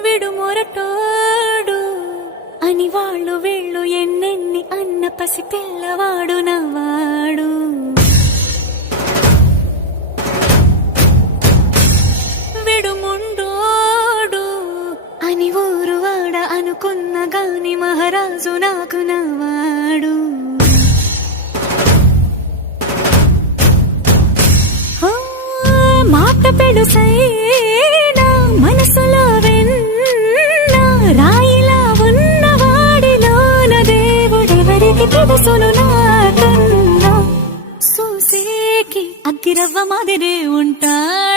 విడుమొరటోడు అని వాళ్ళు వీళ్ళు ఎన్నెన్ని అన్న పసి పిల్లవాడు నవ్వాడు. విడుముండోడు అని ఊరు వాడ అనుకున్న గాని మహారాజు నాకు నవ్వాడు. మాట పెడుసైనా మనసులో వెన్న రాయిలా ఉన్నవాడిలోన దేవుడెవరికి తెలుసును నాకన్నా. సూసేకి అగ్గిరవ్వ మాదిరే ఉంటాడు.